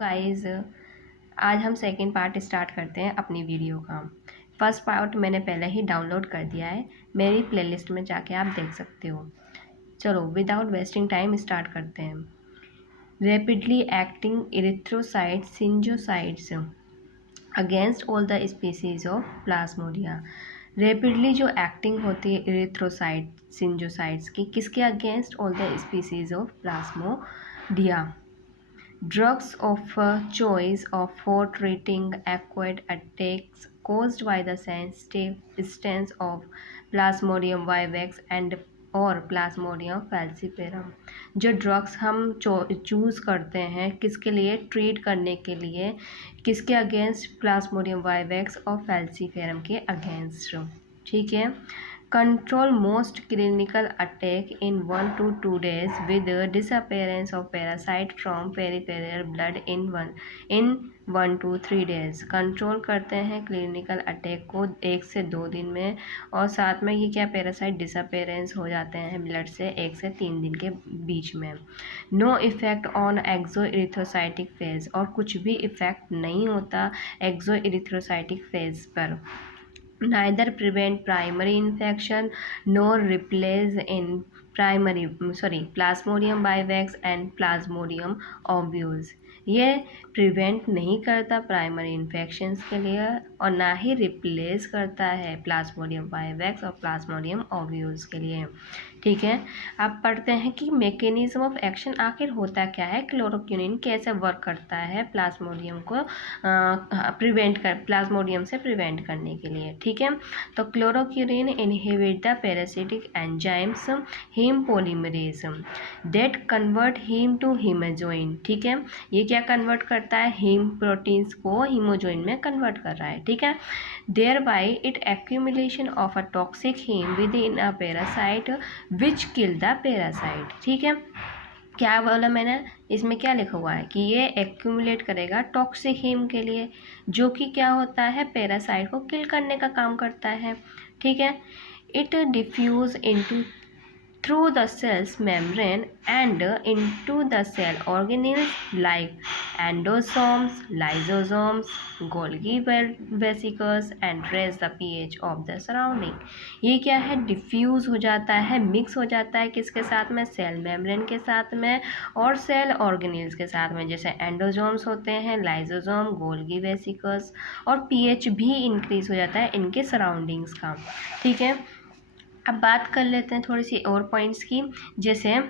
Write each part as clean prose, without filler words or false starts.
Guys, आज हम second part start करते हैं अपनी वीडियो का। फर्स्ट पार्ट मैंने पहले ही डाउनलोड कर दिया है, मेरी प्लेलिस्ट में जाके आप देख सकते हो। चलो विदाउट वेस्टिंग टाइम स्टार्ट करते हैं। Rapidly acting erythrocytes schizontocides against all the species of plasmodia. Rapidly जो एक्टिंग होती है इरिथ्रोसाइट सिंजोसाइट्स की, किसके against? All the species of plasmodia. Drugs of choice for treating acquired attacks caused by the sensitive strains of Plasmodium vivax and और Plasmodium falciparum। जो drugs हम choose करते हैं किसके लिए? ट्रीट करने के लिए। किसके अगेंस्ट? Plasmodium vivax और falciparum के अगेंस्ट। ठीक है। Control most clinical attack in 1 to 2 days with the disappearance of parasite from peripheral blood in 1 to 3 days। Control करते हैं क्लिनिकल अटैक को 1 से 2 दिन में, और साथ में ये क्या पैरासाइट डिसअपेरेंस हो जाते हैं ब्लड से 1 से 3 दिन के बीच में। No effect on exo erythrocytic phase, और कुछ भी इफेक्ट नहीं होता एक्सो इरिथ्रोसाइटिक फेज पर। Neither prevent primary infection nor replace in Plasmodium vivax and Plasmodium obvious। ये प्रिवेंट नहीं करता प्राइमरी इन्फेक्शंस के लिए, और ना ही रिप्लेस करता है प्लाज्मोडियम वाइवैक्स और प्लाज्मोडियम ओवियस के लिए। ठीक है। अब पढ़ते हैं कि मैकेनिज्म ऑफ एक्शन आखिर होता क्या है, क्लोरोक्विनिन कैसे वर्क करता है प्लाज्मोडियम को प्लाज्मोडियम से प्रिवेंट करने के लिए। ठीक है। तो chloroquinine inhibit the parasitic enzymes heme polymerase that convert heme to hemozoin. ठीक है। ये क्या कन्वर्ट करता है? हीम प्रोटीन्स को हीमोजोइन में कन्वर्ट कर रहा है। ठीक है। Thereby it accumulation of a toxic heme within a parasite which kill the parasite. ठीक है। क्या बोला मैंने? इसमें क्या लिखा हुआ है कि ये एक्यूमुलेट करेगा टॉक्सिक हीम के लिए, जो कि क्या होता है? पैरासाइट को किल करने का काम करता है। ठीक है। It diffuse into through the cell's membrane and into the cell organelles like endosomes, lysosomes, Golgi vesicles and raise the pH of the surrounding। ये क्या है? डिफ्यूज़ हो जाता है, मिक्स हो जाता है किसके साथ में? सेल मेम्ब्रेन के साथ में और सेल ऑर्गेनेल्स के साथ में, जैसे एंडोजोम्स होते हैं, लाइजोसोम, गोल्गी वेसिकल्स, और पीएच भी इंक्रीज हो जाता है इनके सराउंडिंग्स का। ठीक है। अब बात कर लेते हैं थोड़ी सी और पॉइंट्स की, जैसे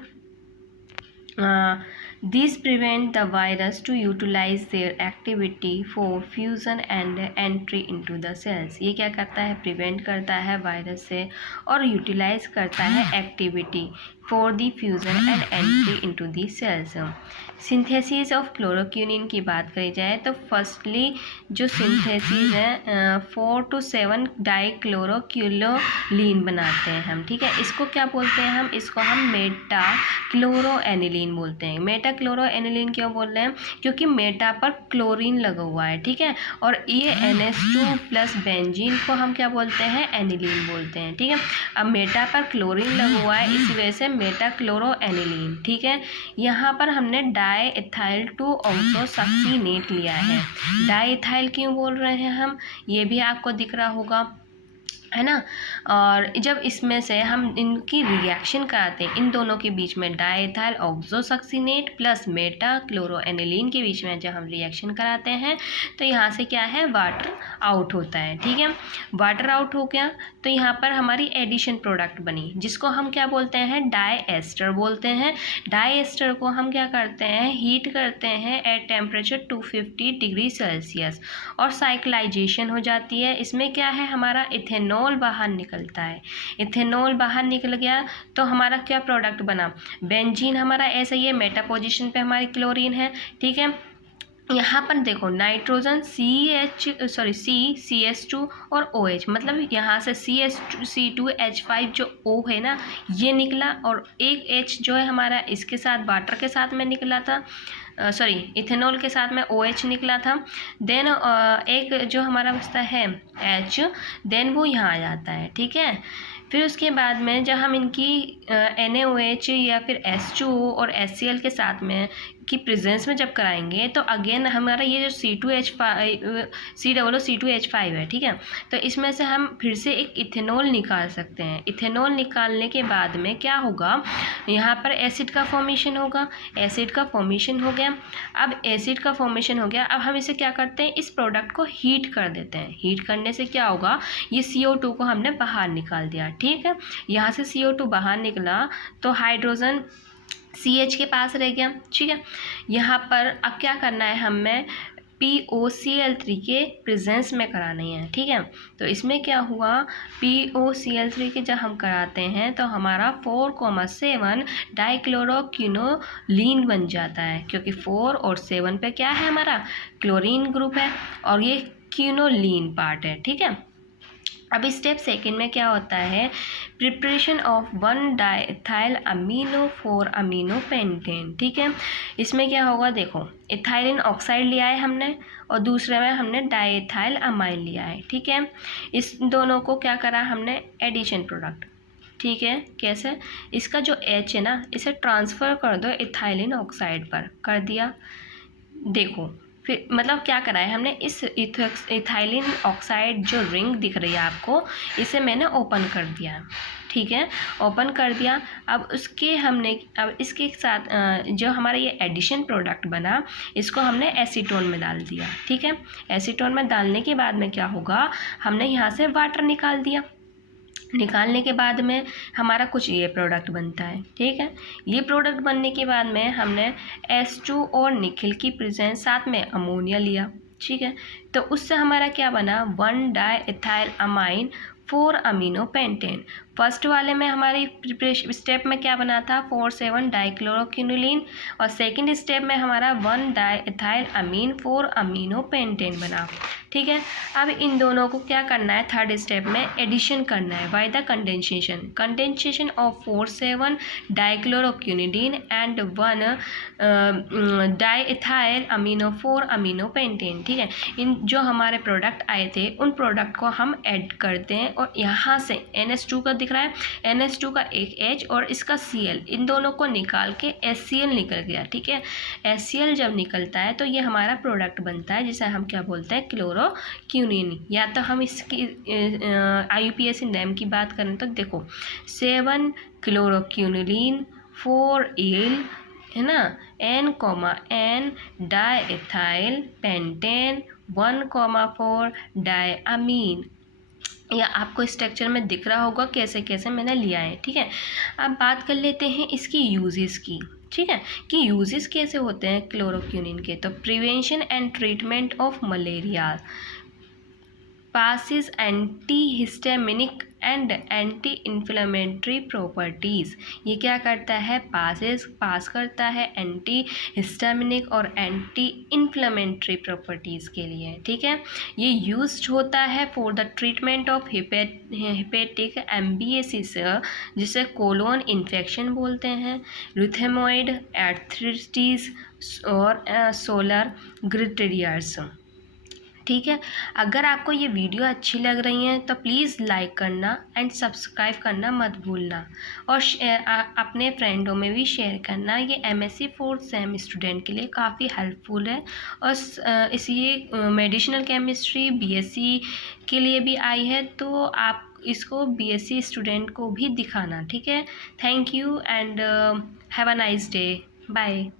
this prevent the virus to utilise their activity for fusion and entry into the cells. ये क्या करता है? प्रिवेंट करता है वायरस से और यूटिलाइज करता है activity for the fusion and entry into the cells. Synthesis of chloroquinine की बात करी जाए तो फर्स्टली जो सिंथेसिस है 4 to 7 डाइक्लोरोक्विनोलिन बनाते हैं हम। ठीक है। इसको क्या बोलते हैं हम? इसको हम मेटा क्लोरोएनिलीन बोलते हैं। मेटा क्लोरोएनिलीन क्यों बोल रहे हैं? क्योंकि मेटा पर क्लोरीन लगा हुआ है। ठीक है। और ये NH2 प्लस बेंजीन को हम क्या बोलते हैं? एनिलीन बोलते हैं। ठीक है। अब मेटा पर क्लोरीन लगा हुआ है, इसी वजह से मेटा क्लोरोएनिलीन। ठीक है। यहाँ पर हमने डाई इथाइल 2 ऑक्सोसक्सीनेट लिया है। डाई इथाइल क्यों बोल रहे हैं हम? ये भी आपको दिख रहा होगा, है ना। और जब इसमें से हम इनकी रिएक्शन कराते हैं, इन दोनों के बीच में डाइथाइल ऑक्सोसक्सीनेट प्लस मेटा क्लोरोएनिलीन के बीच में जब हम रिएक्शन कराते हैं तो यहाँ से क्या है? वाटर आउट होता है। ठीक है। वाटर आउट हो गया तो यहाँ पर हमारी एडिशन प्रोडक्ट बनी, जिसको हम क्या बोलते हैं? डाई एस्टर बोलते हैं। डाई एस्टर को हम क्या करते हैं? हीट करते हैं एट टेम्परेचर 250 डिग्री सेल्सियस, और साइक्लाइजेशन हो जाती है। इसमें क्या है? हमारा इथेनॉल बाहर निकलता है। इथेनॉल बाहर निकल गया तो हमारा क्या प्रोडक्ट बना? बेंजीन हमारा ऐसा ही है, मेटा पोजीशन पे हमारी क्लोरीन है। ठीक है। यहाँ पर देखो नाइट्रोजन CH2 और OH, मतलब यहाँ से C2H5 जो O है ना, ये निकला, और एक H जो है हमारा इसके साथ वाटर के साथ में निकला था, इथेनॉल के साथ में OH निकला था। देन एक जो हमारा बचता है H, देन वो यहाँ आ जाता है। ठीक है। फिर उसके बाद में जब हम इनकी NaOH या फिर H2O और HCl के साथ में की प्रेजेंस में जब कराएंगे तो अगेन हमारा ये जो C2H5 है, ठीक है। तो इसमें से हम फिर से एक इथेनॉल निकाल सकते हैं। इथेनॉल निकालने के बाद में क्या होगा, यहाँ पर एसिड का फॉर्मेशन होगा। एसिड का फॉर्मेशन हो गया। अब एसिड का फॉर्मेशन हो गया, अब हम इसे क्या करते हैं, इस प्रोडक्ट को हीट कर देते हैं। हीट करने से क्या होगा, ये CO2 को हमने बाहर निकाल दिया, ठीक है। यहाँ से CO2 बाहर निकला तो हाइड्रोजन CH के पास रह गया, ठीक है। यहाँ पर अब क्या करना है, हमें POCl3 के प्रेजेंस में करानी है, ठीक है। तो इसमें क्या हुआ, POCl3 के जब हम कराते हैं तो हमारा 4,7 डाइक्लोरोक्विनोलीन बन जाता है, क्योंकि 4 और 7 पे क्या है, हमारा क्लोरीन ग्रुप है और ये क्विनोलीन पार्ट है, ठीक है। अब स्टेप सेकंड में क्या होता है, preparation of 1 diethyl amino 4 amino pentane, ठीक है। इसमें क्या होगा, देखो इथाइलिन ऑक्साइड लिया है हमने और दूसरे में हमने डाइएथाइल अमाइन लिया है, ठीक है। इस दोनों को क्या करा हमने, एडिशन प्रोडक्ट, ठीक है। कैसे, इसका जो H है ना, इसे ट्रांसफ़र कर दो इथाइलिन ऑक्साइड पर, कर दिया। देखो फिर मतलब क्या करा है हमने, इस इथाइलिन ऑक्साइड जो रिंग दिख रही है आपको, इसे मैंने ओपन कर दिया, ठीक है। ओपन कर दिया। अब इसके साथ जो हमारा ये एडिशन प्रोडक्ट बना, इसको हमने एसीटोन में डाल दिया, ठीक है। एसीटोन में डालने के बाद में क्या होगा, हमने यहाँ से वाटर निकाल दिया। निकालने के बाद में हमारा कुछ ये प्रोडक्ट बनता है, ठीक है। ये प्रोडक्ट बनने के बाद में हमने H2 और निखिल की प्रेजेंस, साथ में अमोनिया लिया, ठीक है। तो उससे हमारा क्या बना, 1 डाइएथाइल अमाइन 4 अमीनो पेंटेन। फर्स्ट वाले में हमारी प्रिपरेशन स्टेप में क्या बना था, 4,7 डाइक्लोरोक्विनोलीन, और सेकंड स्टेप में हमारा 1 डाइएथाइल अमीन 4 अमीनो पेंटेन बना, ठीक है। अब इन दोनों को क्या करना है, थर्ड स्टेप में एडिशन करना है by the condensation of 4,7 dichloroquinoline and 1 diethyl amino 4 amino pentane, ठीक है। इन जो हमारे प्रोडक्ट आए थे उन प्रोडक्ट को हम ऐड करते हैं और यहाँ से NH2 का दिख रहा है, NH2 का एक H और इसका Cl, इन दोनों को निकाल के HCl निकल गया, ठीक है। HCl जब निकलता है तो ये हमारा प्रोडक्ट बनता है जिसे हम क्या बोलते हैं, क्लोरोक्विनीन। या तो हम इसकी IUPAC नेम की बात करें तो देखो 7 क्लोरोक्विनोलीन 4 एल है ना, N डाइएथाइल पेंटेन 1,4 डाइअमीन। या आपको स्ट्रक्चर में दिख रहा होगा कैसे कैसे मैंने लिया है, ठीक है। अब बात कर लेते हैं इसकी यूजेस की, ठीक है, कि यूजेस कैसे होते हैं क्लोरोक्विनीन के। तो prevention and treatment of malaria, passes antihistaminic and anti inflammatory properties. ये क्या करता है, पास करता है एंटी हिस्टामिनिक और एंटी इन्फ्लेमेटरी प्रॉपर्टीज़ के लिए, ठीक है। ये यूज्ड होता है for the treatment of hepatic amoebiasis, जिसे कोलोन इन्फेक्शन बोलते हैं, रूथेमॉइड आर्थराइटिस और सोलर ग्रिटेरियर्स, ठीक है। अगर आपको ये वीडियो अच्छी लग रही है तो प्लीज़ लाइक करना एंड सब्सक्राइब करना मत भूलना, और अपने फ्रेंडों में भी शेयर करना। ये MSc 4th सेम स्टूडेंट के लिए काफ़ी हेल्पफुल है, और ये मेडिसिनल केमिस्ट्री BSc के लिए भी आई है, तो आप इसको BSc स्टूडेंट को भी दिखाना, ठीक है। Thank you and have a nice day, bye.